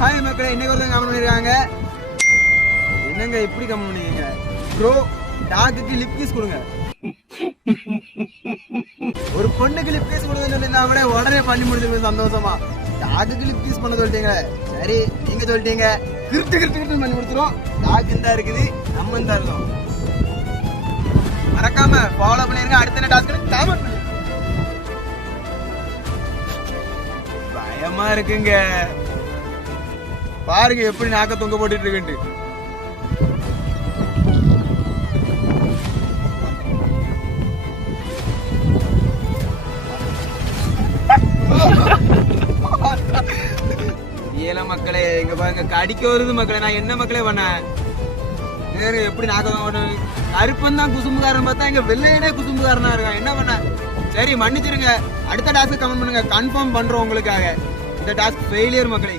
Hi மக்களே, இன்னைக்கு ஒருத்தங்க கமெண்ட் பண்ணிருக்காங்க. என்னங்க இப்படி கமெண்ட் பண்ணீங்க ப்ரோ? டாக்குக்கு லிப் கிஸ் கொடுங்க. ஒரு பொண்ணுக்கு லிப் கிஸ் கொடுங்கன்னு சொல்லியிருந்தா கூட உடனே பண்ணி முடிச்சிருக்கேன் சந்தோஷமா. டாக்குக்கு லிப் கிஸ் பண்ண சொல்லிட்டீங்களே, சரி நீங்க சொல்லிட்டீங்க, கிருட்டு கிருட்டு கிருட்டு பண்ணி கொடுத்துரும். டாக் இந்த இருக்குது, நம்ம இந்த இருக்கோம். மறக்காம ஃபாலோ பண்ணிருங்க. அடுத்த என்ன டாஸ்க் கமெண்ட் பண்ணுங்க. பயமா இருக்குங்க, பாருங்க எப்படி நாக்க தொங்க போட்டுட்டு இருக்குன்ட்டு. ஏல மக்களே, இங்க பாருங்க கடிக்க வருது மக்களே. நான் என்ன மக்களே பண்ணேன்? எப்படி நாக்க தொங்க போட்டு கருப்பன் தான் குசும்புக்காரன் பார்த்தா இங்க வெள்ளையனே குசும்புக்காரனா இருக்கான். என்ன பண்ண? சரி மன்னிச்சிருங்க. அடுத்த டாஸ்க் கமெண்ட் பண்ணுங்க, கன்ஃபார்ம் பண்றோம் உங்களுக்காக. இந்த டாஸ்க் ஃபெயிலியர் மக்களே.